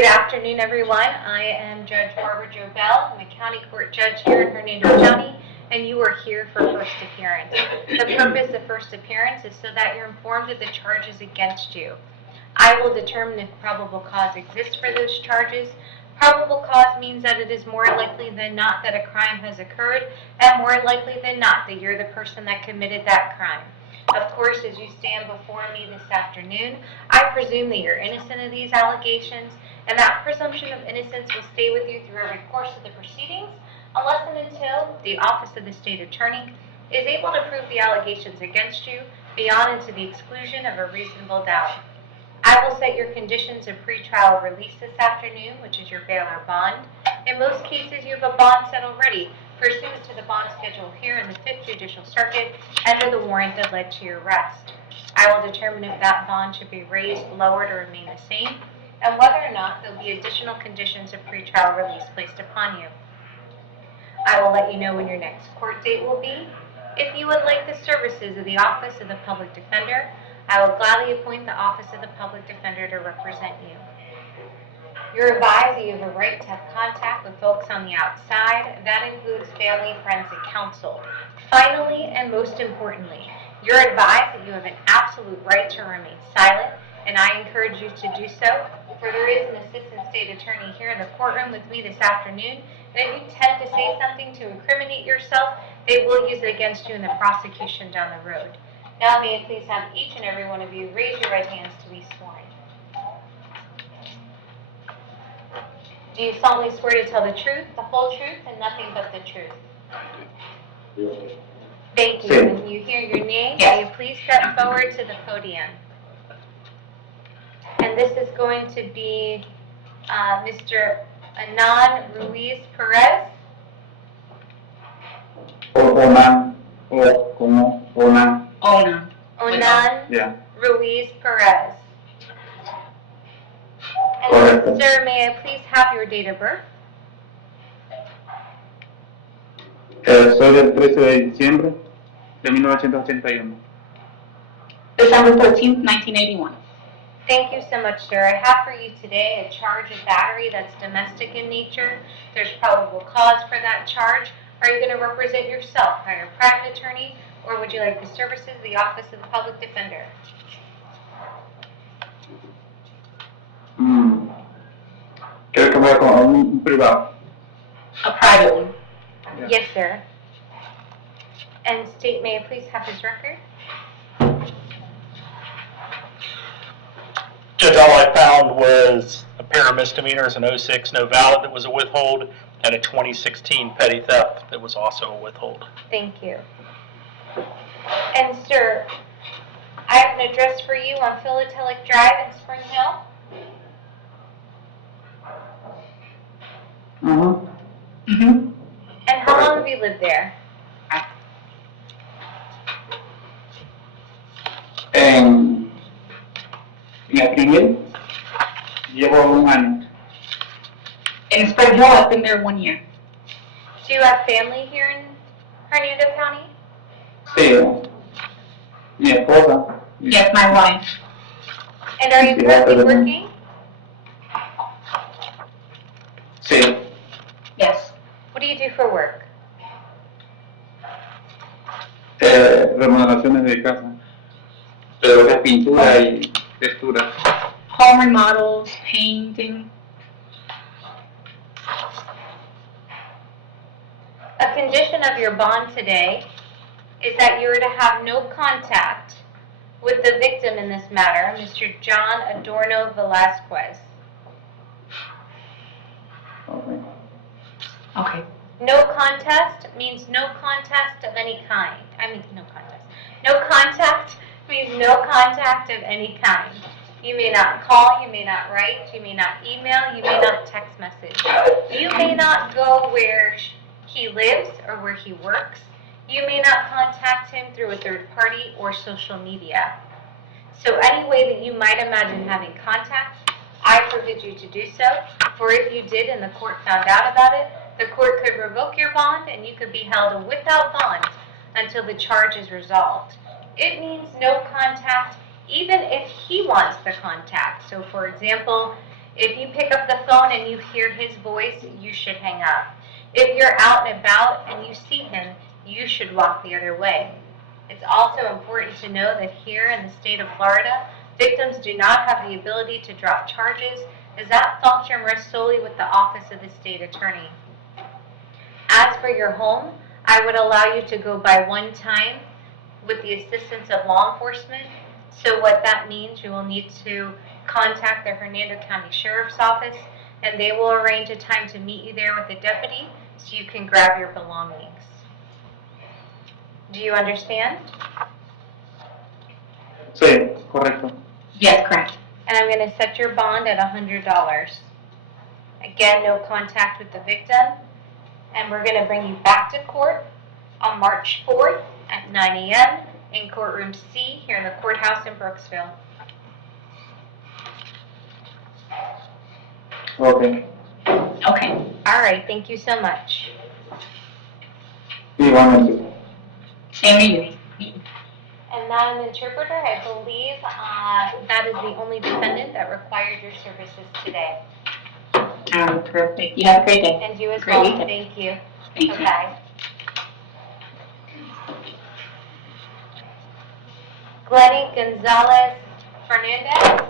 Good afternoon, everyone. I am Judge Barbara Jo Bell. I'm a county court judge here in Hernando County, and you are here for first appearance. The purpose of first appearance is so that you're informed of the charges against you. I will determine if probable cause exists for those charges. Probable cause means that it is more likely than not that a crime has occurred, and more likely than not that you're the person that committed that crime. Of course, as you stand before me this afternoon, I presume that you're innocent of these allegations, and that presumption of innocence will stay with you through every course of the proceedings, unless and until the Office of the State Attorney is able to prove the allegations against you beyond and to the exclusion of a reasonable doubt. I will set your conditions of pretrial release this afternoon, which is your bail or bond. In most cases, you have a bond set already, pursuant to the bond schedule here in the 5th Judicial Circuit under the warrant that led to your arrest. I will determine if that bond should be raised, lowered, or remain the same, and whether or not there will be additional conditions of pretrial release placed upon you. I will let you know when your next court date will be. If you would like the services of the Office of the Public Defender, I will gladly appoint the Office of the Public Defender to represent you. You're advised that you have a right to have contact with folks on the outside. That includes family, friends, and counsel. Finally, and most importantly, you're advised that you have an absolute right to remain silent, and I encourage you to do so, for there is an assistant state attorney here in the courtroom with me this afternoon, and if you tend to say something to incriminate yourself, they will use it against you in the prosecution down the road. Now may I please have each and every one of you raise your right hands to be sworn. Do you solemnly swear to tell the truth, the whole truth, and nothing but the truth? Thank you. When you hear your name, will you please step forward to the podium? And this is going to be Mr. Hernando Ruiz Perez. Hernando Ruiz Perez. And sir, may I please have your date of birth? Soy del 13 de diciembre de 1981. December 13th, 1981. Thank you so much, sir. I have for you today a charge of battery that's domestic in nature. There's probable cause for that charge. Are you going to represent yourself, hire a private attorney, or would you like the services of the Office of the Public Defender? Quiero que vaya con un privado. A private one. Yeah. Yes, sir. And state, may I please have his record? Judge, all I found was a pair of misdemeanors, an 06 no valid that was a withhold, and a 2016 petty theft that was also a withhold. Thank you. And sir, I have an address for you on Philatelic Drive in Spring Hill. And how long have you lived there? En Springfield llevo un año. In Spring Hill, I've been there 1 year. Do you have family here in Hernando County? Sí. Mi esposa. Yes, my wife. And are you currently working? Sí. Yes. What do you do for work? Remodelaciones de casa. Pero de pintura y textura. Home remodels, painting. A condition of your bond today is that you are to have no contact with the victim in this matter, Mr. John Adorno Velasquez. Okay. Okay. No contest means no contest of any kind. No contact means no contact of any kind. You may not call, you may not write, you may not email, you may not text message. You may not go where he lives or where he works. You may not contact him through a third party or social media. So any way that you might imagine having contact, I forbid you to do so, for if you did and the court found out about it, the court could revoke your bond and you could be held without bond until the charge is resolved. It means no contact even if he wants the contact. So for example, If you pick up the phone and you hear his voice, you should hang up. If you're out and about and you see him, you should walk the other way. It's also important to know that here in the state of Florida, victims do not have the ability to drop charges, as that function rests solely with the Office of the State Attorney. As for your home, I would allow you to go by one time with the assistance of law enforcement. So what that means, you will need to contact the Hernando County Sheriff's Office, and they will arrange a time to meet you there with a deputy so you can grab your belongings. Do you understand? Sí, correcto. Yes, correct. And I'm going to set your bond at $100. Again, no contact with the victim. And we're going to bring you back to court on March 4th at 9 a.m. in courtroom C here in the courthouse in Brooksville. Okay. Okay. All right, thank you so much. Igualmente. Same to you. And Madam Interpreter, I believe that is the only defendant that required your services today. Perfect. You have a great day. And you as Great well. weekend. Thank you. Thank you. Bye-bye. Glenny Gonzalez Fernandez.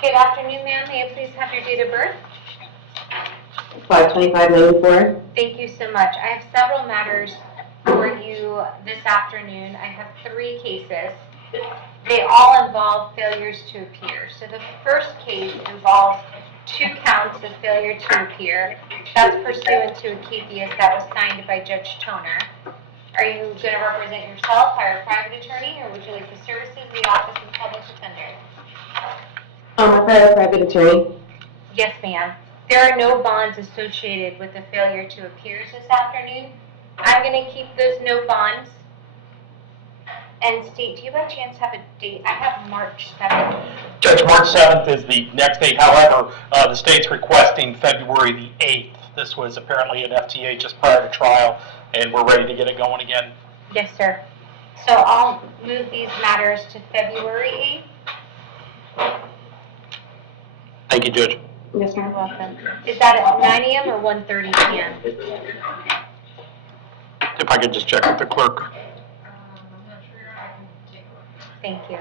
Good afternoon, ma'am. May I please have your date of birth? 5/25/94. Thank you so much. I have several matters for you this afternoon. I have 3 cases. They all involve failures to appear. So the first case involves 2 counts of failure to appear. That's pursuant to a KPS that was signed by Judge Toner. Are you going to represent yourself, hire a private attorney, or would you like the services of the Office of the Public Defender? I hired a private attorney. Yes, ma'am. There are no bonds associated with the failure to appear this afternoon. I'm going to keep those no bonds. And state, do you by chance have a date? I have March 7th. Judge, March 7th is the next date. However, the state's requesting February the 8th. This was apparently an FTA just prior to trial, and we're ready to get it going again. Yes, sir. So I'll move these matters to February 8th. Thank you, Judge. Yes, ma'am. You're welcome. Is that at 9 a.m. or 1:30 p.m.? If I could just check with the clerk. Thank you.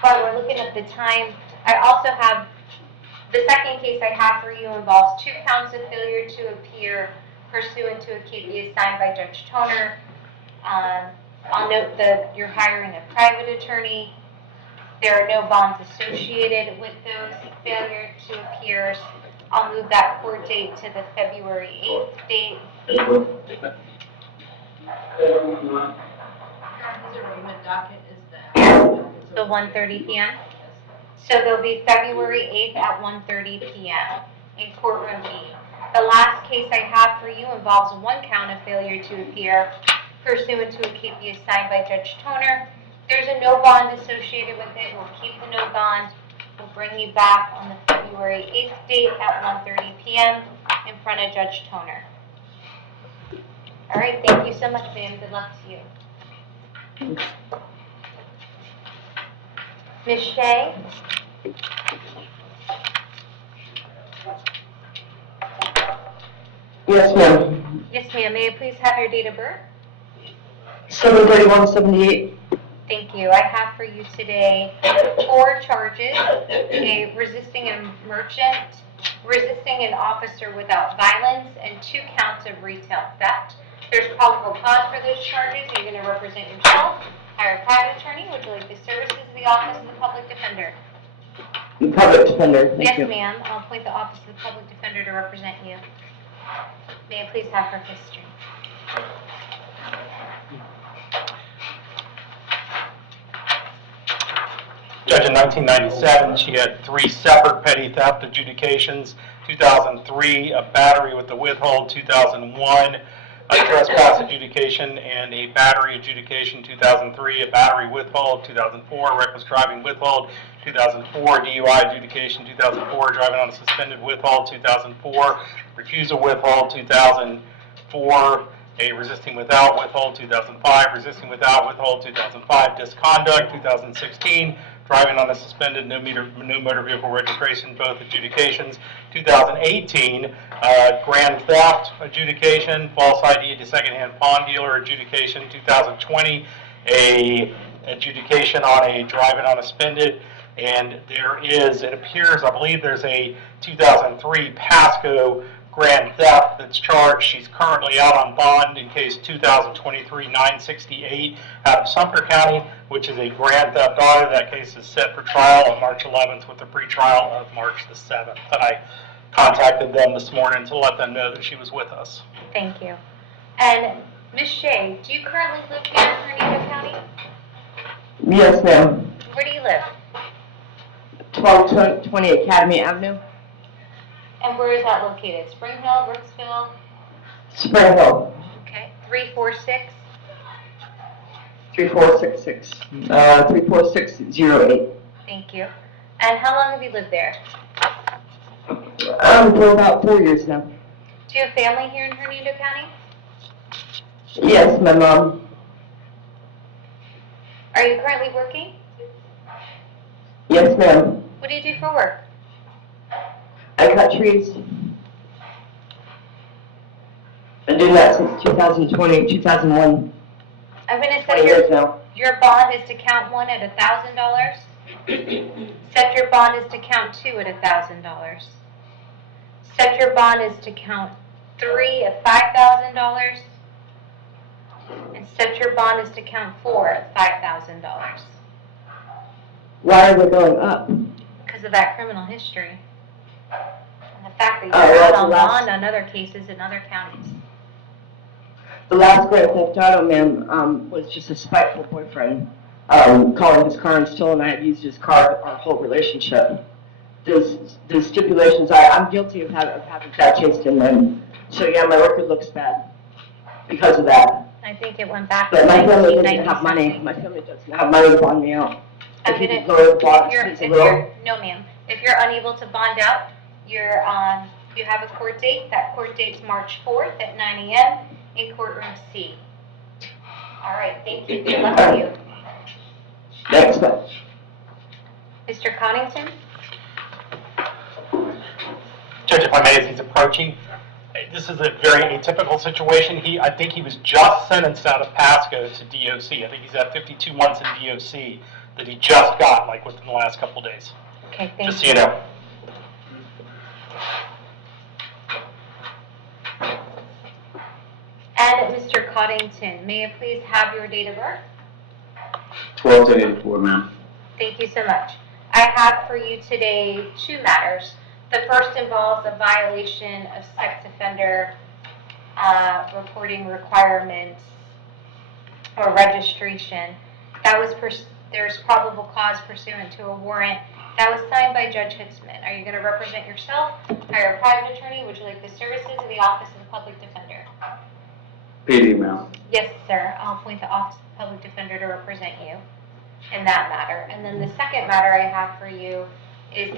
While we're looking at the time, I also have, the second case I have for you involves 2 counts of failure to appear pursuant to a KPS signed by Judge Toner. I'll note that you're hiring a private attorney. There are no bonds associated with those failure to appears. I'll move that court date to the February 8th date. The 1:30 p.m. So there'll be February 8th at 1:30 p.m. in courtroom B. The last case I have for you involves 1 count of failure to appear pursuant to a KPS signed by Judge Toner. There's a no bond associated with it. We'll keep the no bond. We'll bring you back on the February 8th date at 1:30 p.m. in front of Judge Toner. All right, thank you so much, ma'am. Good luck to you. Ms. Shea? Yes, ma'am. Yes, ma'am. May I please have your date of birth? 7/31/78. Thank you. I have for you today 4 charges: a resisting a merchant, resisting an officer without violence, and 2 counts of retail theft. There's probable cause for those charges. You're going to represent yourself, hire a private attorney. Would you like the services of the Office of the Public Defender? The public defender. Thank Yes, you. ma'am. I'll appoint the Office of the Public Defender to represent you. May I please have her history? Judge, in 1997, she had 3 separate petty theft adjudications 2003, a battery with the withhold, 2001, a trespass adjudication and a battery adjudication, 2003, a battery withhold, 2004, reckless driving withhold, 2004, DUI adjudication, 2004, driving on a suspended withhold, 2004, refusal withhold, 2004, a resisting without withhold, 2005, resisting without withhold, 2005, disconduct, 2016, driving on a suspended no motor vehicle registration, both adjudications, 2018, grand theft adjudication, false ID to secondhand pawn dealer adjudication, 2020, a adjudication on a driving on a suspended, and there is, it appears, I believe there's a 2003 Pasco grand theft that's charged. She's currently out on bond in case 2023-968 out of Sumter County, which is a grand theft auto. That case is set for trial on March 11th with a pretrial of March the 7th. And I contacted them this morning to let them know that she was with us. Thank you. And Ms. Shea, do you currently live here in Hernando County? Yes, ma'am. Where do you live? 1220 Academy Avenue, And where is that located? Spring Hill, Brooksville? Spring Hill, Okay. 346? 3466, 34608. Thank you. And how long have you lived there? For about 4 years now. Do you have family here in Hernando County? Yes, my mom. Are you currently working? Yes, ma'am. What do you do for work? I cut trees. Been doing that since 2020, 2001. I'm going to 20 set years now. your bond is to count 1 at $1,000. Set your bond is to count 2 at $1,000. Set your bond is to count 3 at $5,000. And set your bond is to count 4 at $5,000. Why are they going up? Because of that criminal history. And the fact that Oh, you're well, out on the last- bond on other cases in other counties. The last grand theft auto, ma'am, was just a spiteful boyfriend, calling his car and stolen. I had used his car our whole relationship. The stipulations, I'm guilty of having that chased in them. So yeah, my record looks bad because of that. I think it went back to But my family 1990 doesn't have money. something. My family doesn't have money to bond me out. I'm If you gonna, could go to the box, if please, you're, no ma'am, if you're unable to bond out, you have a court date. That court date's March 4th at 9 a.m. in courtroom C. All right, thank you. Good luck to you. Thanks, ma'am. Mr. Connington? Judge, if I may, as he's approaching, this is a very atypical situation. I think he was just sentenced out of Pasco to DOC. I think he's at 52 months in DOC that he just got, like within the last couple of days. Okay, thank Just so you. you know. And Mr. Coddington, may I please have your date of birth? 12/84, ma'am. Thank you so much. I have for you today 2 matters. The first involves a violation of sex offender reporting requirements or registration. There's probable cause pursuant to a warrant that was signed by Judge Hitzman. Are you going to represent yourself, hire a private attorney? Would you like the services of the Office of the Public Defender? PD, ma'am. Yes, sir. I'll appoint the Office of the Public Defender to represent you in that matter. And then the second matter I have for you is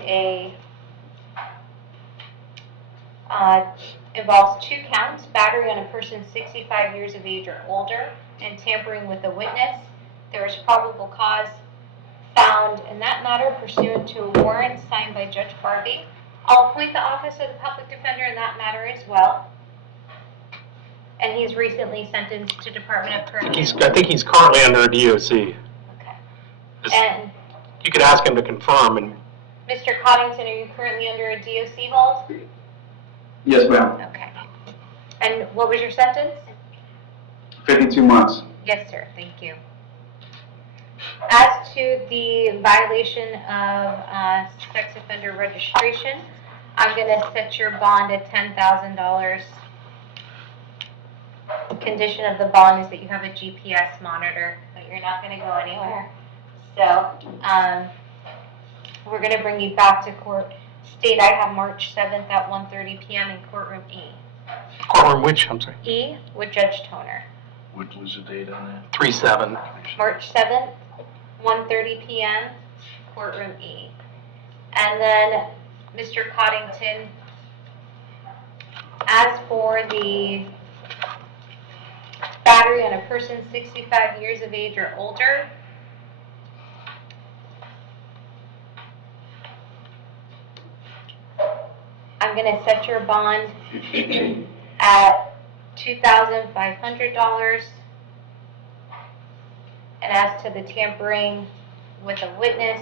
involves 2 counts: battery on a person 65 years of age or older and tampering with a witness. There is probable cause found in that matter pursuant to a warrant signed by Judge Barbie. I'll appoint the Office of the Public Defender in that matter as well. And he's recently sentenced to Department of Corrections. I think he's currently under a DOC. Okay. Just- And You could ask him to confirm, and Mr. Coddington, are you currently under a DOC hold? Yes, ma'am. Okay. And what was your sentence? 52 months. Yes, sir. Thank you. As to the violation of sex offender registration, I'm going to set your bond at $10,000. Condition of the bond is that you have a GPS monitor, but you're not going to go anywhere. So we're going to bring you back to court State I have March 7th at 1:30 PM in courtroom E. Courtroom which, I'm sorry? E with Judge Toner. What was the date on that? 3/7. March 7th, 1:30 PM, courtroom E. And then, Mr. Coddington, as for the battery on a person 65 years of age or older, I'm going to set your bond at $2,500. And as to the tampering with a witness,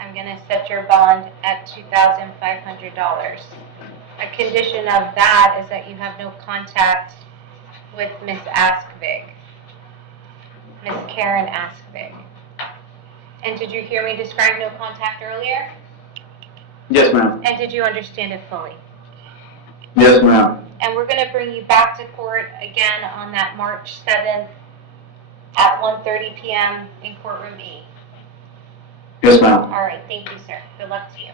I'm going to set your bond at $2,500. A condition of that is that you have no contact with Miss Askvig, Miss Karen Askvig. And did you hear me describe no contact earlier? Yes, ma'am. And did you understand it fully? Yes, ma'am. And we're going to bring you back to court again on that March 7th at 1:30 PM in courtroom E. Yes, ma'am. All right, thank you, sir. Good luck to you.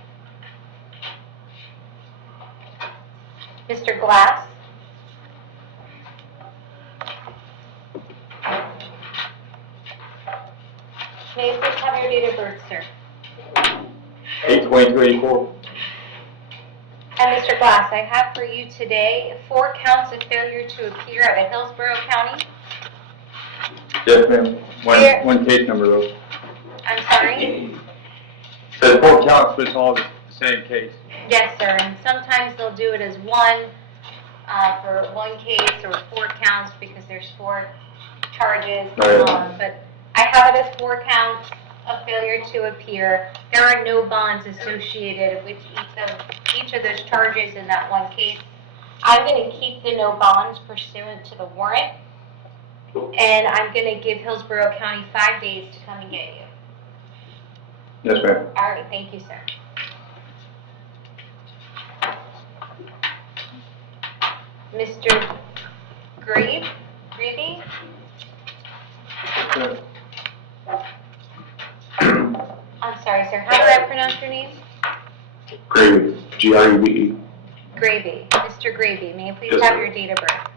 Mr. Glass? May I please have your date of birth, sir? 8/22/84. And Mr. Glass, I have for you today 4 counts of failure to appear out of Hillsborough County. Yes, ma'am. Here. One case number though. I'm sorry? Says 4 counts, but it's all the same case. Yes, sir, and sometimes they'll do it as one for one case or 4 counts because there's 4 charges. Right. But I have it as 4 counts of failure to appear. There are no bonds associated with each of those charges in that one case. I'm going to keep the no bonds pursuant to the warrant, and I'm going to give Hillsborough County 5 days to come and get you. Yes, ma'am. All right, thank you, sir. Mr. Greavy? I'm sorry, sir. How do I pronounce your name? Gravy. G-R-U-B-E. Gravy. Mr. Gravy, may I please Yes, have sir. your date of birth?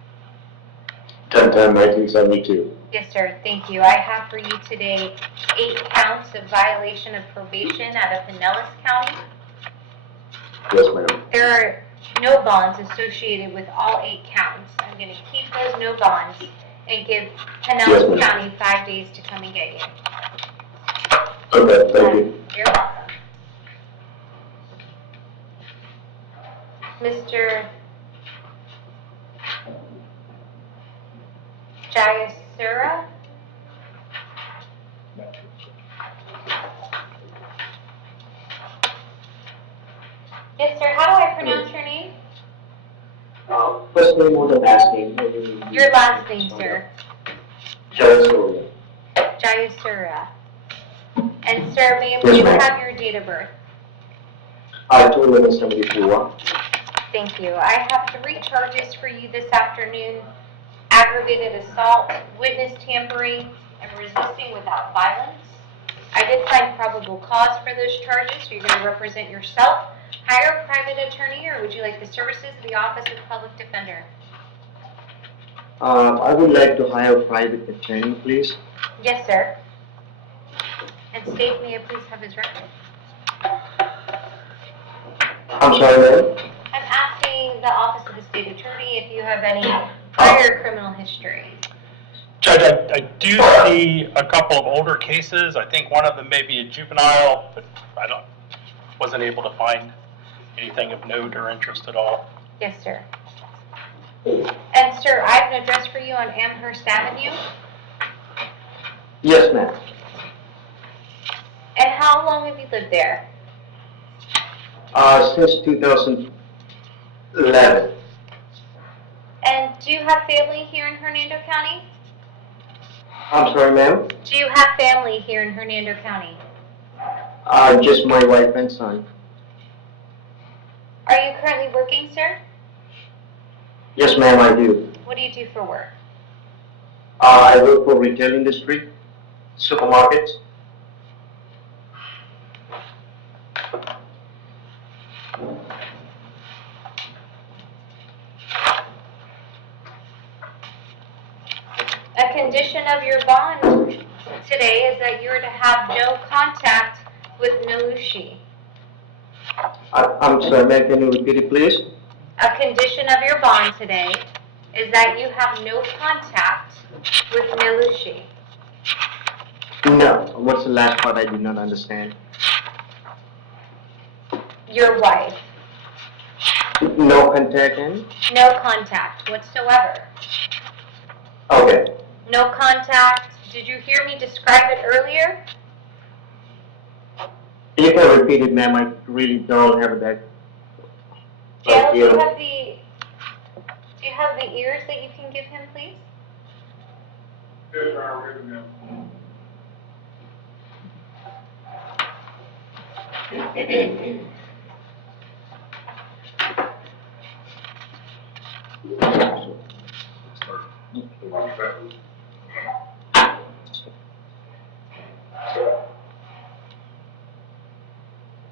10/10/1972. Yes, sir. Thank you. I have for you today 8 counts of violation of probation out of Pinellas County. Yes, ma'am. There are no bonds associated with all 8 counts. I'm going to keep those no bonds and give Yes, Pinellas ma'am. County 5 days to come and get you. Okay, thank you. You're welcome. Mr. Jayasura? Yes, sir. How do I pronounce your name? First name or the last name? Your last name, sir. Jayasuriya. Jayasura. And sir, may I Yes, please ma'am. have your date of birth? 2/11/74. Thank you. I have 3 charges for you this afternoon: aggravated assault, witness tampering, and resisting without violence. I did find probable cause for those charges. You're going to represent yourself, hire a private attorney, or would you like the services of the Office of Public Defender? I would like to hire a private attorney, please. Yes, sir. And state, may I please have his record? I'm sorry, ma'am. I'm asking the Office of the State Attorney if you have any prior criminal history. Judge, I do see a couple of older cases. I think one of them may be a juvenile, but wasn't able to find anything of note or interest at all. Yes, sir. And sir, I have an address for you on Amherst Avenue. Yes, ma'am. And how long have you lived there? Since 2011. And do you have family here in Hernando County? I'm sorry, ma'am. Do you have family here in Hernando County? Just my wife and son. Are you currently working, sir? Yes, ma'am, I do. What do you do for work? I work for retail industry, supermarkets. A condition of your bond today is that you are to have no contact with Nalushi. I'm sorry, ma'am, can you repeat it, please? A condition of your bond today is that you have no contact with Nalushi. No. What's the last part I did not understand? Your wife. No contact in? No contact whatsoever. Okay. No contact. Did you hear me describe it earlier? You can repeat it, ma'am. I really don't have that. Jail, do you. you have the ears that you can give him, please?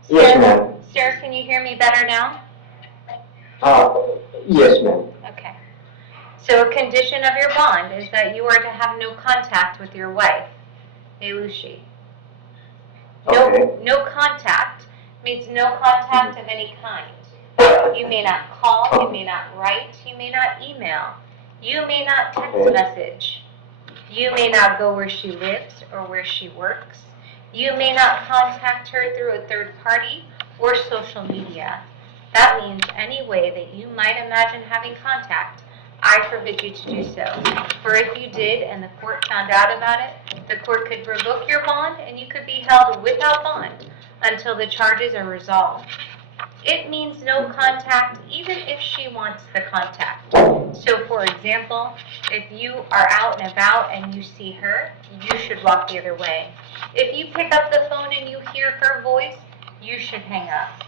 Yes, ma'am. Sir, can you hear me better now? Yes, ma'am. Okay. So a condition of your bond is that you are to have no contact with your wife, Nelushi. Okay. No contact means no contact of any kind. You may not call, you may not write, you may not email, you may not text message, you may not go where she lives or where she works, you may not contact her through a third party or social media. That means any way that you might imagine having contact, I forbid you to do so. For if you did and the court found out about it, the court could revoke your bond and you could be held without bond until the charges are resolved. It means no contact even if she wants the contact. So for example, if you are out and about and you see her, you should walk the other way. If you pick up the phone and you hear her voice, you should hang up.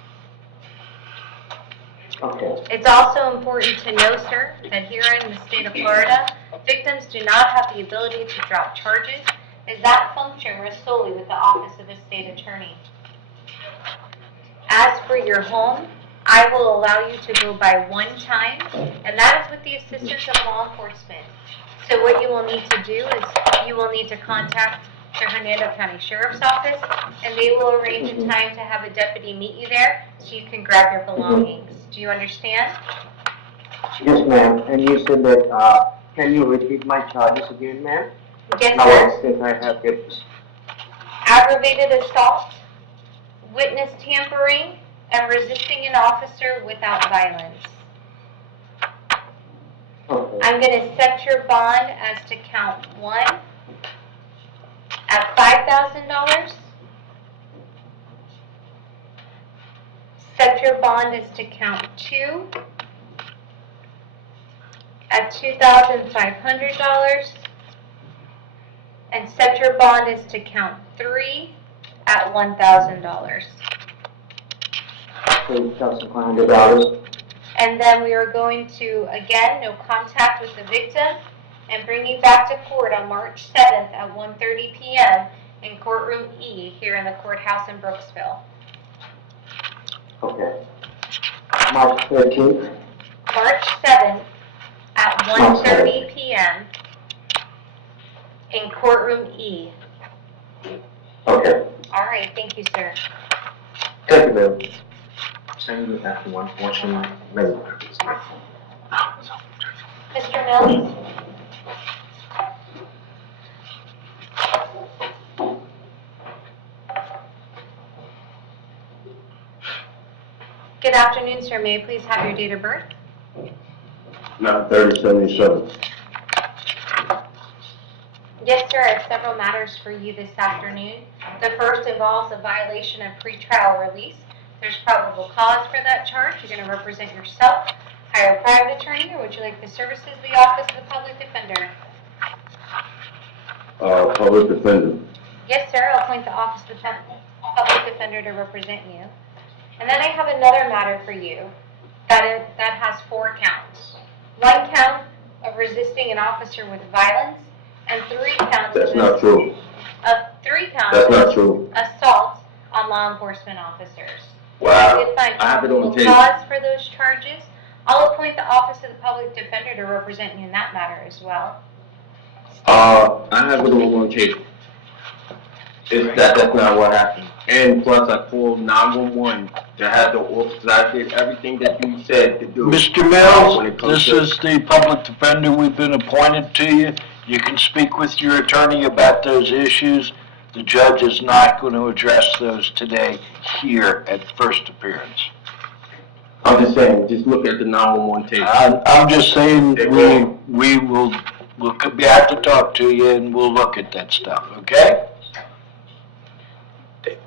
Okay. It's also important to know, sir, that here in the state of Florida, victims do not have the ability to drop charges, as that function rests solely with the Office of the State Attorney. As for your home, I will allow you to go by one time, and that is with the assistance of law enforcement. So what you will need to do is you will need to contact the Hernando County Sheriff's Office, and they will arrange a time to have a deputy meet you there so you can grab your belongings. Do you understand? Yes, ma'am. And you said that, can you repeat my charges again, ma'am? Yes, Now, sir. since I have it. Aggravated assault, witness tampering, and resisting an officer without violence. Okay. I'm going to set your bond as to count 1 at $5,000. Set your bond as to count 2 at $2,500. And set your bond as to count 3 at $1,000. $3,500. And then we are going to, again, no contact with the victim, and bring you back to court on March 7th at 1:30 p.m. in courtroom E here in the courthouse in Brooksville. Okay. March 13th. March 7th at 1:30 p.m. in courtroom E. Okay. All right, thank you, sir. Thank you, ma'am. Send me back to one portion later. Mr. Mills? Good afternoon, sir. May I please have your date of birth? 9/30/77. Yes, sir. I have several matters for you this afternoon. The first involves a violation of pretrial release. There's probable cause for that charge. You're going to represent yourself, hire a private attorney, or would you like the services of the Office of the Public Defender? Public defender. Yes, sir. I'll appoint the Office of the Public Defender to represent you. And then I have another matter for you that has 4 counts. 1 count of resisting an officer with violence, and 3 counts That's not true. of 3 counts That's not of true. assault on law enforcement officers. Wow. If you find I have it on probable tape. cause for those charges, I'll appoint the Office of the Public Defender to represent you in that matter as well. I have it all on tape. That's not what happened. And plus I called 911 to have the officers, I did everything that you said to do. Mr. When Mills, it comes this to- is the public defender. We've been appointed to you. You can speak with your attorney about those issues. The judge is not going to address those today here at first appearance. I'm just saying, just look at the 911 tape. I'm just saying, we'll have to talk to you and we'll look at that stuff, okay?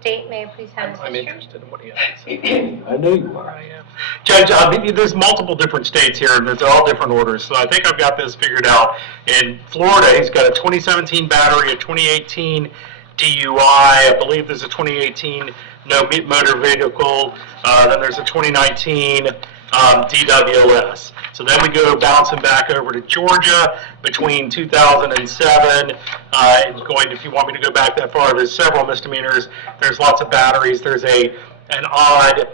State, may I please have his I'm history? interested in what he has to say. I know you are. I am. Judge, there's multiple different states here, and they're all different orders, so I think I've got this figured out. In Florida, he's got a 2017 battery, a 2018 DUI, I believe there's a 2018 no motor vehicle, then there's a 2019 DWLS. So then we go bouncing back over to Georgia between 2007, going, if you want me to go back that far, there's several misdemeanors, there's lots of batteries, there's an odd,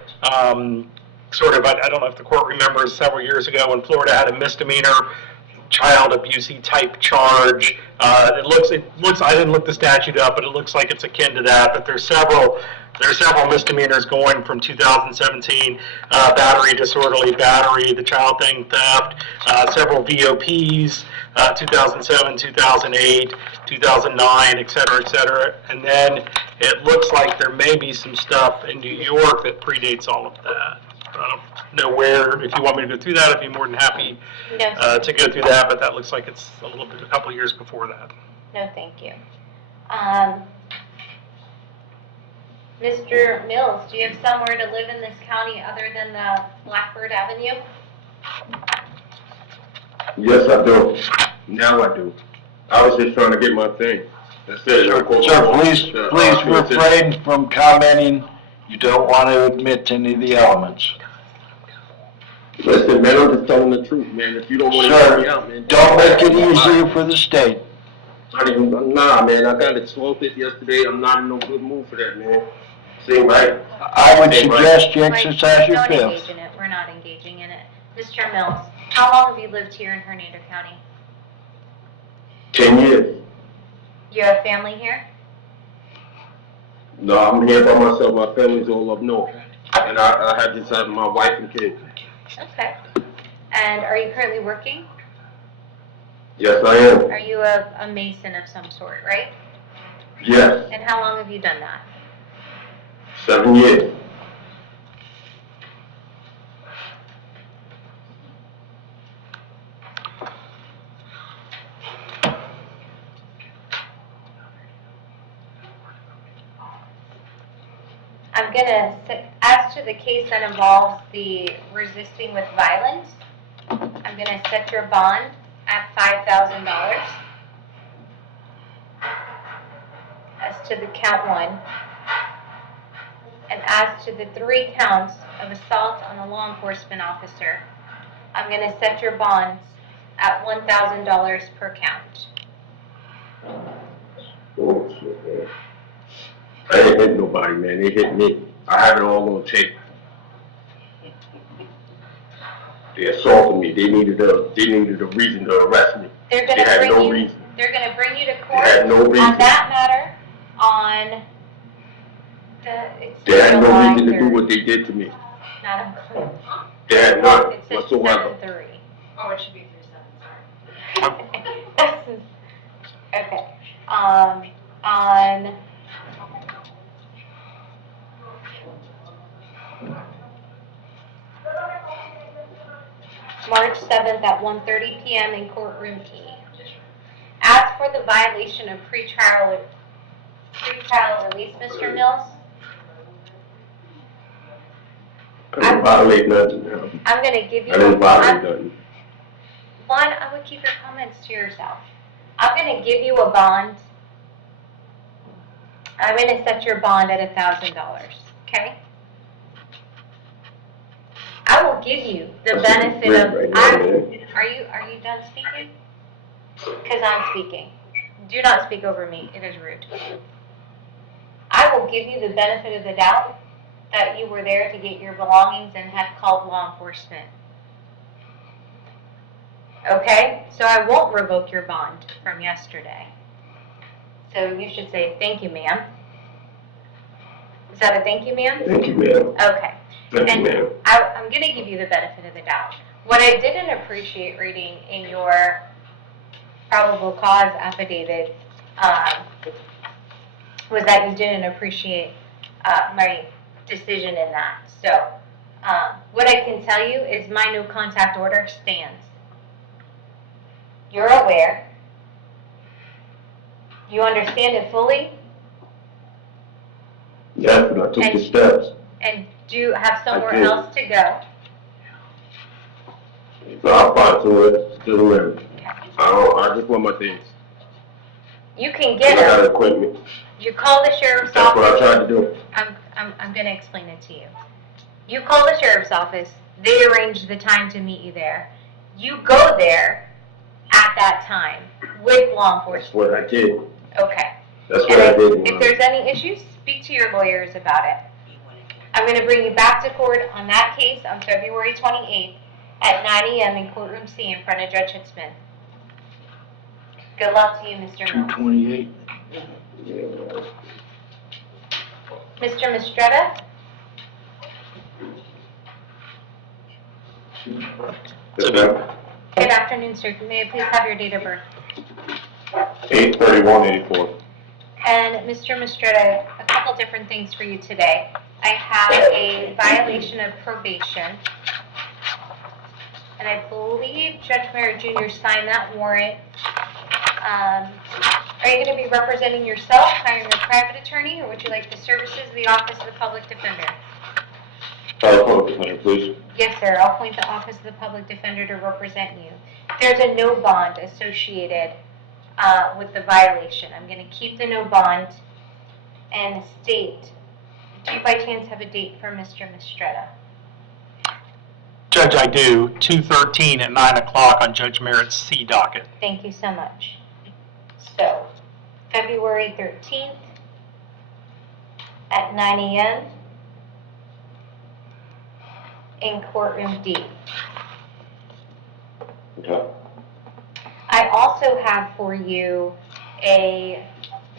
sort of, I don't know if the court remembers several years ago when Florida had a misdemeanor child abuse type charge. It looks, I didn't look the statute up, but it looks like it's akin to that, but there's several misdemeanors going from 2017, battery, disorderly battery, the child thing, theft, several VOPs, 2007, 2008, 2009, et cetera, and then it looks like there may be some stuff in New York that predates all of that. I don't know where, if you want me to go through that, I'd be more than happy No, to go through that, but that looks like it's a couple years before that. no, thank you. Mr. Mills, do you have somewhere to live in this county other than the Blackbird Avenue? Yes, I do. Now I do. I was just trying to get my thing. That's it. Sir, please refrain from commenting. You don't want to admit to any of the elements. Listen, man, I'm just telling the truth, man. If you don't want to hear me out, man. Don't make it easier for the state. Nah, man, I got assaulted yesterday. I'm not in no good mood for that, man. See, right? I would suggest you Mike, exercise your don't fifth. engage in it. We're not engaging in it. Mr. Mills, how long have you lived here in Hernando County? 10 years. You have family here? No, I'm here by myself. My family's all up north. And I had just had my wife and kids. Okay. And are you currently working? Yes, I am. Are you a mason of some sort, right? Yes, And how long have you done that? 7 years. I'm gonna, as to the case that involves the resisting with violence, I'm gonna set your bond at $5,000. As to the count one. And as to the 3 counts of assault on a law enforcement officer, I'm gonna set your bonds at $1,000 per count. Oh, shit, man. I didn't hit nobody, man. They hit me. I have it all on tape. They assaulted me. They needed a reason to arrest me. They're They gonna had bring no you, reason. they're gonna bring you to They court had no reason. on that matter, on it's They had no July reason to do 3rd, what they did to me. not a clue. They had none It says whatsoever. 7/3. Oh, it should be 37, sorry. Okay, on March 7th at 1:30 PM in courtroom E. As for the violation of pretrial release, Mr. Mills, I didn't violate nothing, man. I'm gonna give you I didn't violate nothing. one, I would keep your comments to yourself. I'm gonna give you a bond. I'm gonna set your bond at $1,000, okay? I will give you the benefit of, Right now, man. are you done speaking? Because I'm speaking. Do not speak over me, it is rude. I will give you the benefit of the doubt that you were there to get your belongings and had called law enforcement. Okay, so I won't revoke your bond from yesterday. So you should say, thank you, ma'am. Is that a thank you, ma'am? Thank you, ma'am. Okay. Thank you, And ma'am. I'm going to give you the benefit of the doubt. What I didn't appreciate reading in your probable cause affidavit was that you didn't appreciate my decision in that. So what I can tell you is my no contact order stands. You're aware. You understand it fully, Yes, but I took the steps. and do you have somewhere did. else to go? So I'll fight to it to the limit. I just want my things. You can I get got them. equipment. You call the sheriff's That's what I office. tried to do. I'm going to explain it to you. You call the sheriff's office. They arrange the time to meet you there. You go there at that time with law That's enforcement. what I did. Okay. That's what I did. If there's any issues, speak to your lawyers about it. I'm going to bring you back to court on that case on February 28th at 9 a.m. in courtroom C in front of Judge Hitzman. Good luck to you, Mr. Mills. 228. Mr. Mistretta? Yes, ma'am. Good afternoon, sir. May I please have your date of birth? 8/31/84. And Mr. Mistretta, a couple different things for you today. I have a violation of probation. And I believe Judge Merritt Jr. signed that warrant. Are you going to be representing yourself, hiring a private attorney, or would you like the services of the Office of the Public Defender? Public defender, please. Yes, sir. I'll appoint the Office of the Public Defender to represent you. There's a no bond associated with the violation. I'm going to keep the no bond and state. Do you by chance have a date for Mr. Mistretta? Judge, I do, 2/13 at 9 o'clock on Judge Merritt's C docket. Thank you so much. So, February 13th at 9 a.m. in courtroom D. Okay. I also have for you a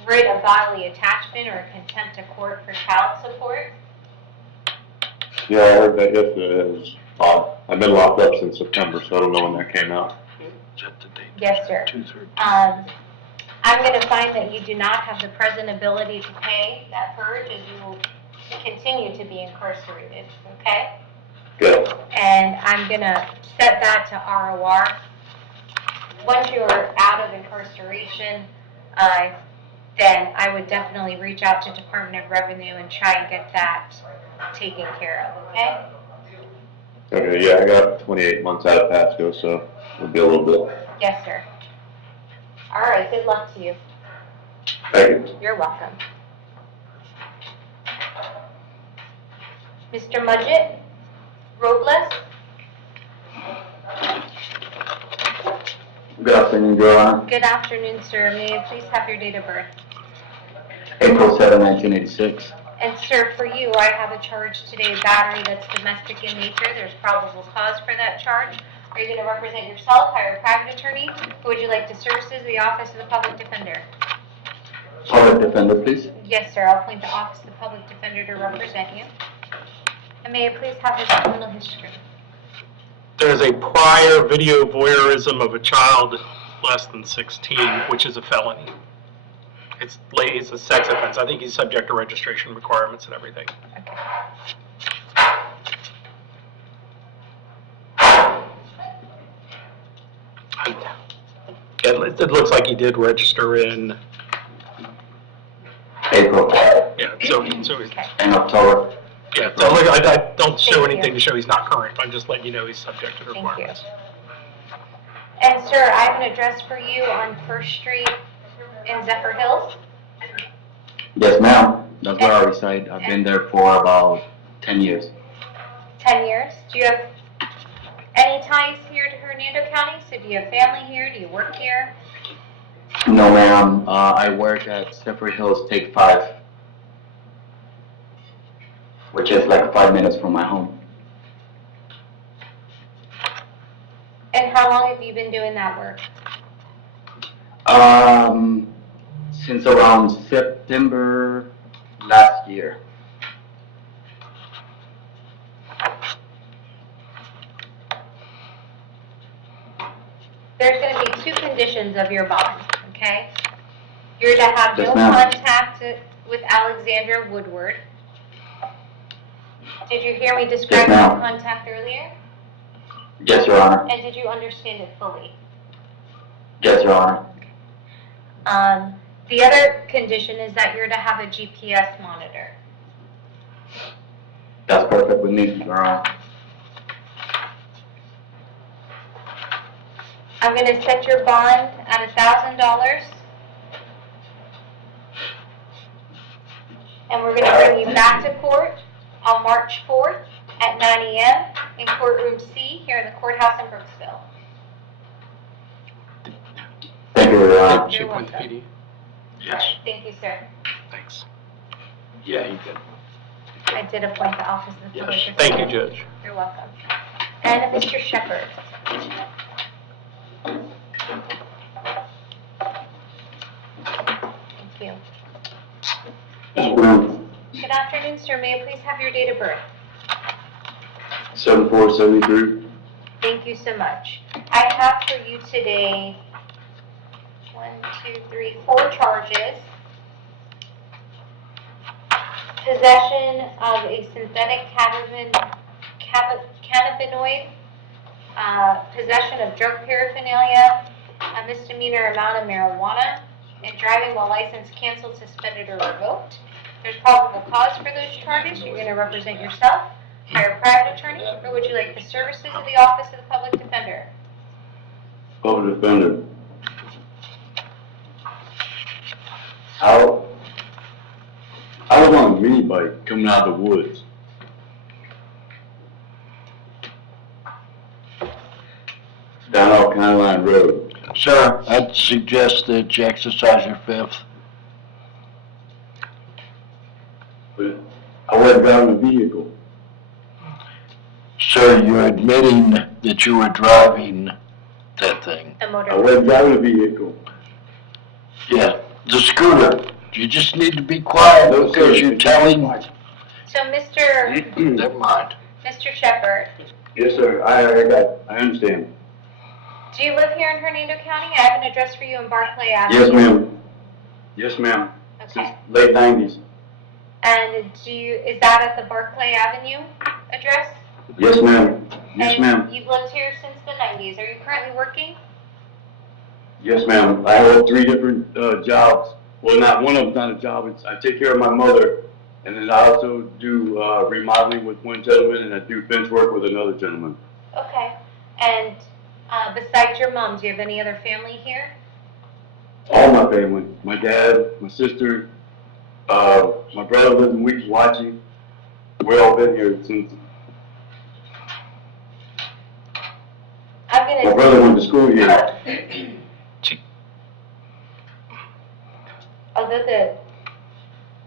writ of bodily attachment or a contempt of court for child support. Yeah, I heard that yesterday. It was odd. I've been locked up since September, so I don't know when that came out. Is that the date? Yes, sir. 213. I'm going to find that you do not have the present ability to pay that purge as you will continue to be incarcerated, okay? Good. And I'm going to set that to ROR. Once you're out of incarceration, then I would definitely reach out to Department of Revenue and try and get that taken care of, okay? Okay, yeah, I got 28 months out of Pasco, so it'll be a little bit. Yes, sir. All right, good luck to you. Thank you. You're welcome. Mr. Mudgett? Robles? Good afternoon, Your Honor. Good afternoon, sir. May I please have your date of birth? April 7, 1986. And sir, for you, I have a charge today, battery that's domestic in nature. There's probable cause for that charge. Are you going to represent yourself, hire a private attorney, or would you like the services of the Office of the Public Defender? Public defender, please. Yes, sir. I'll appoint the Office of the Public Defender to represent you. And may I please have his criminal history? There's a prior video voyeurism of a child less than 16, which is a felony. It's a sex offense. I think he's subject to registration requirements and everything. Okay. It looks like he did register in, April yeah, so he's, Okay. and October. yeah, so look, I don't show Thank you. anything to show he's not current. I'm just letting you know he's subject to the Thank you. requirements. And sir, I have an address for you on First Street in Zephyr Hills. Yes, ma'am. That's where I reside. I've been there for about 10 years. 10 years. Do you have any ties here to Hernando County? So do you have family here? Do you work here? No, ma'am. I work at Zephyr Hills Take 5, which is like 5 minutes from my home. And how long have you been doing that work? Since around September last year. There's going to be two conditions of your bond, okay? You're to have Yes, no ma'am. contact with Alexandra Woodward. Did you hear me describe Yes, no ma'am. contact earlier? Yes, Your Honor. And did you understand it fully? Yes, Your Honor. The other condition is that you're to have a GPS monitor. That's perfect with me, Your Honor. I'm going to set your bond at $1,000. And we're going to bring you back to court on March 4th at 9 a.m. in courtroom C here in the courthouse in Brooksville. Thank you, Your Honor. You're welcome. Yes, Thank you, sir. thanks. Yeah, you can. I did appoint the office of the public Yes. defender. Thank you, Judge. You're welcome. And Mr. Shepherd. Thank you. Yes, ma'am. Good afternoon, sir. May I please have your date of birth? 7473. Thank you so much. I have for you today 4 charges. Possession of a synthetic cannabinoid, possession of drug paraphernalia, a misdemeanor amount of marijuana, and driving while license canceled, suspended, or revoked. There's probable cause for those charges. You're going to represent yourself, hire a private attorney, or would you like the services of the Office of the Public Defender? Public defender. How long a mini bike coming out of the woods? Down off County Line Road. Sir, I'd suggest that you exercise your fifth. But I wasn't driving a vehicle. Sir, you're admitting that you were driving that thing. The motor. I wasn't driving a vehicle. Yeah, the scooter. You just need to be quiet No, because sir. you're telling. So, Mr. Never mind. Mr. Shepherd, Yes, sir. I understand. do you live here in Hernando County? I have an address for you in Barclay Avenue. Yes, ma'am. Yes, ma'am. Okay. Late 90s. And is that at the Barclay Avenue address? Yes, ma'am. Yes, And ma'am. you've lived here since the 90s. Are you currently working? Yes, ma'am. I hold 3 different jobs. Well, not one of them's not a job. I take care of my mother, and then I also do remodeling with one gentleman, and I do fence work with another gentleman. Okay. And besides your mom, do you have any other family here? All my family, my dad, my sister, my brother lives in Weeks Watching. We've all been here since I'm my gonna. brother went to school here. Although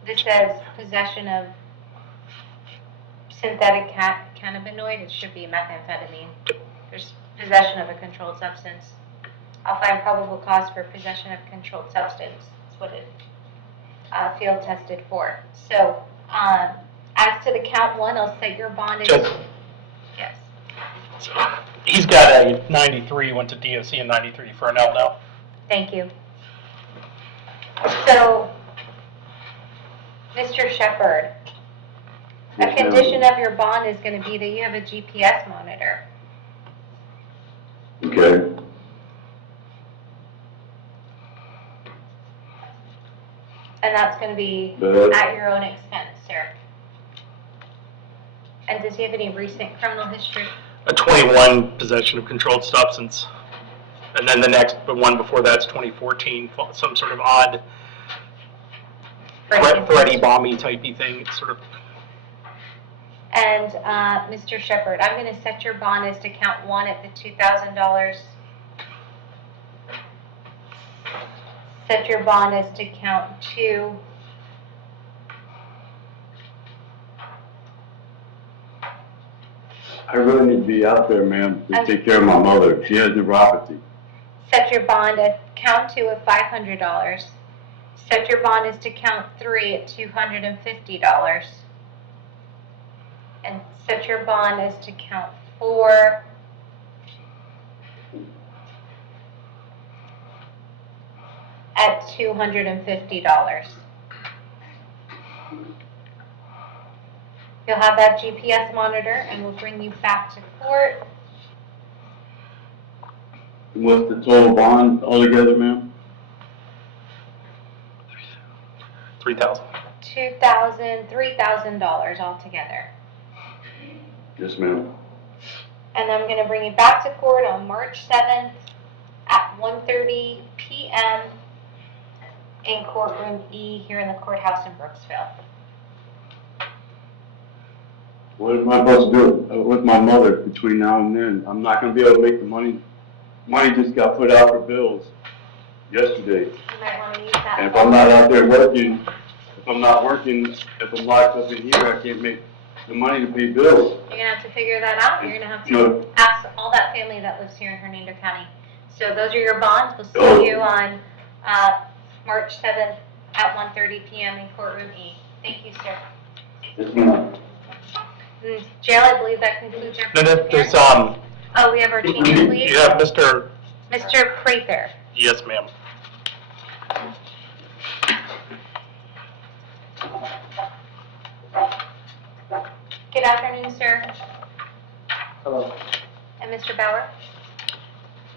this says possession of synthetic cannabinoid, it should be methamphetamine. There's possession of a controlled substance. I'll find probable cause for possession of a controlled substance. That's what it field tested for. So, as to the count 1, I'll set your bond as. Judge. Yes. So, he's got a 93, went to DOC in 93 for an L now. Thank you. So, Mr. Shepherd, a Yes, ma'am. condition of your bond is going to be that you have a GPS monitor. Okay. And that's going to be But at your own expense, sir. And does he have any recent criminal history? A 21 possession of controlled substance. And then the next, the one before that's 2014, some sort of odd thready, bomby typey thing. It's sort of. And Mr. Shepherd, I'm going to set your bond as to count 1 at the $2,000. Set your bond as to count 2. I really need to be out there, ma'am, to take care of my mother. She has neuropathy. Set your bond at count 2 of $500. Set your bond is to count 3 at $250. And set your bond as to count 4 at $250. You'll have that GPS monitor and we'll bring you back to court. What's the total bond altogether, ma'am? $3,000. $3,000 altogether. Yes, ma'am. And I'm going to bring you back to court on March 7th at 1:30 p.m. in courtroom E here in the courthouse in Brooksville. What am I supposed to do with my mother between now and then? I'm not gonna be able to make the money. Money just got put out for bills yesterday. You might want to use that. And if I'm not out there working, if I'm not working, if I'm locked up in here, I can't make the money to pay bills. You're going to have to figure that out. You're going to have You know, to ask all that family that lives here in Hernando County. So those are your bonds. We'll see you on March 7th at 1:30 p.m. in courtroom E. Thank you, sir. Yes, ma'am. Jail, I believe that concludes our No, first there's, appearance. Oh, we have our change of pleas. you have Mr. Mr. Prather. Yes, ma'am. Good afternoon, sir. Hello. And Mr. Bauer.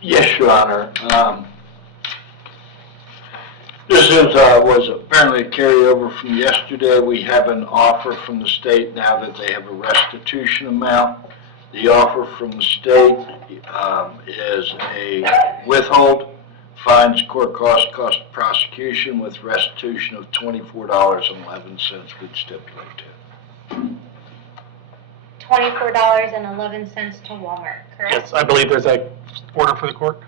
Yes, Your Honor. This was apparently a carryover from yesterday. We have an offer from the state now that they have a restitution amount. The offer from the state is a withhold, fines, court cost of prosecution with restitution of $24.11 we'd stipulate to. $24.11 to Walmart, correct? Yes, I believe there's a order for the court.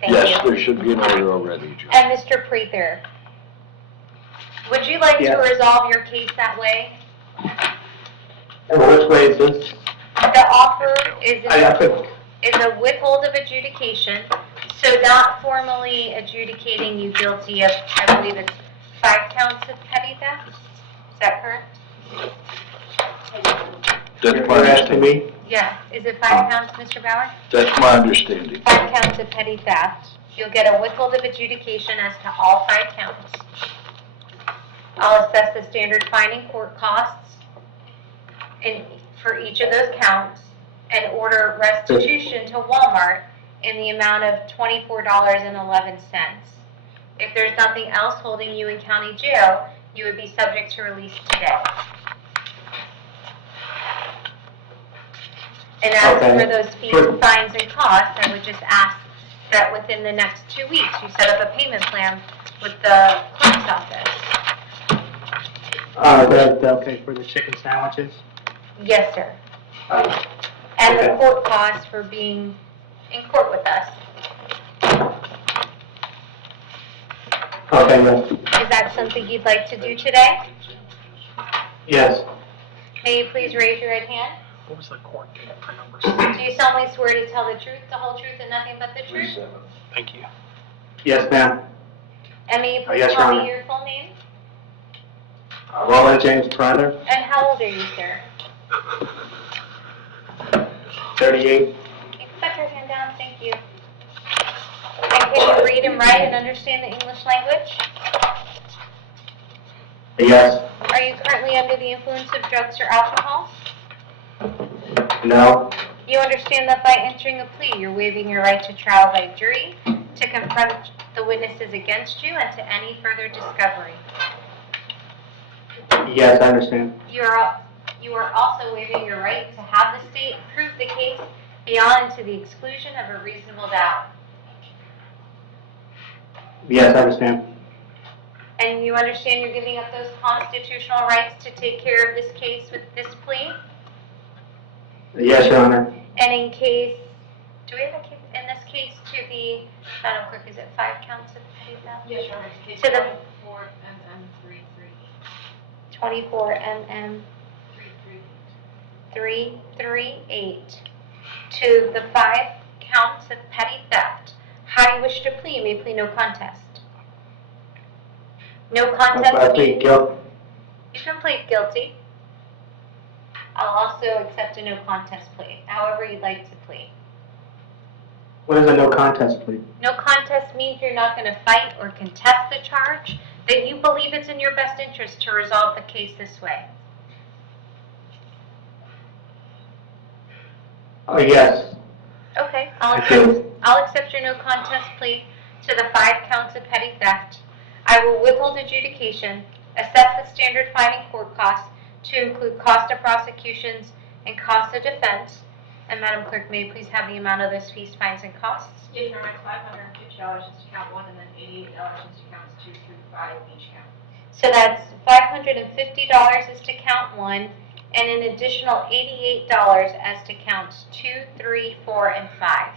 Thank Yes, you. there should be an order already, Judge. And Mr. Prather, would you like to Yes. resolve your case that way? And which way is this? The offer is I have to, a withhold of adjudication, so not formally adjudicating you guilty of, I believe it's 5 counts of petty theft? Is that correct? That's you're my asking understanding. me? Yes. Is it 5 counts, Mr. Bauer? That's my understanding. 5 counts of petty theft. You'll get a withhold of adjudication as to all 5 counts. I'll assess the standard fine and court costs for each of those counts and order restitution to Walmart in the amount of $24.11. If there's nothing else holding you in county jail, you would be subject to release today. And as Okay. for those fees, fines, and costs, I would just ask that within the next 2 weeks, you set up a payment plan with the clerk's office. Okay, for the chicken sandwiches? Yes, sir. And the Okay. court costs for being in court with us. Okay, yes. Is that something you'd like to do today? Yes. May you please raise your right hand? What was the court date for numbers? Do you solemnly swear to tell the truth, the whole truth, and nothing but the truth? Thank you. Yes, ma'am. And may you please Yes, tell Your me Honor. your full name? Roland James Prather, And how old are you, sir? 38. You can put your hand down, thank you. And can you read and write and understand the English language? Yes. Are you currently under the influence of drugs or alcohol? No. You understand that by entering a plea, you're waiving your right to trial by jury, to confront the witnesses against you, and to any further discovery. Yes, I understand. You are also waiving your right to have the state prove the case beyond to the exclusion of a reasonable doubt. Yes, I understand. And you understand you're giving up those constitutional rights to take care of this case with this plea? Yes, Your Honor. And in case, do we have a case, in this case, to the, Madam Clerk, is it 5 counts of petty theft? Yes, Your Honor. To the 24 MM 33. 24 MM 33. 338 to the 5 counts of petty theft. How do you wish to plead? You may plead no contest. No contest I plead means guilty. you can plead guilty. I'll also accept a no contest plea, however you'd like to plead. What is a no contest plea? No contest means you're not going to fight or contest the charge, that you believe it's in your best interest to resolve the case this way. Oh, yes. Okay, I'll accept your no contest plea to the 5 counts of petty theft. I will withhold adjudication, assess the standard fine and court costs to include cost of prosecutions and cost of defense. And Madam Clerk, may you please have the amount of those fees, fines, and costs? Yes, Your Honor, it's $550 is to count 1, and then $88 is to counts 2 through 5 each count. So that's $550 is to count 1, and an additional $88 as to counts 2, 3, 4, and 5.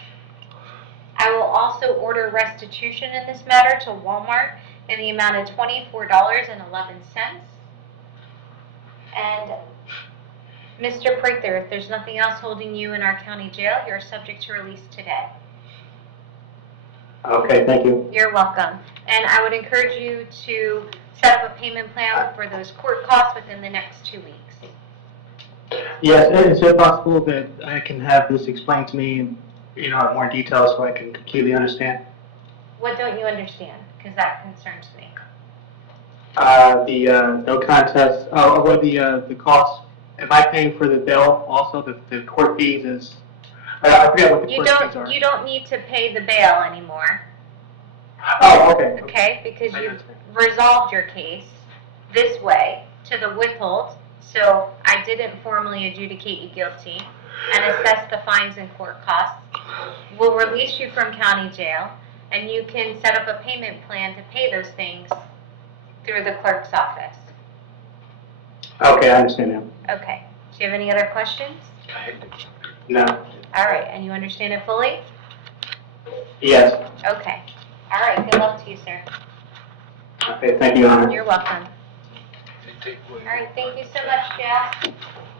I will also order restitution in this matter to Walmart in the amount of $24.11. And Mr. Prather, if there's nothing else holding you in our county jail, you're subject to release today. Okay, thank you. You're welcome. And I would encourage you to set up a payment plan for those court costs within the next 2 weeks. Yes, is it possible that I can have this explained to me in more detail so I can completely understand? What don't you understand? Because that concerns me. The no contest, what the cost, am I paying for the bail also, the court fees is, I forget what the court fees are. You don't need to pay the bail anymore, Oh, okay. okay? Because I you've understand. resolved your case this way to the withhold, so I didn't formally adjudicate you guilty and assess the fines and court costs. We'll release you from county jail, and you can set up a payment plan to pay those things through the clerk's office. Okay, I understand now. Okay. Do you have any other questions? No. All right, and you understand it fully? Yes. Okay. All right, good luck to you, sir. Okay, thank you, Your Honor. You're welcome. All right, thank you so much, Jeff.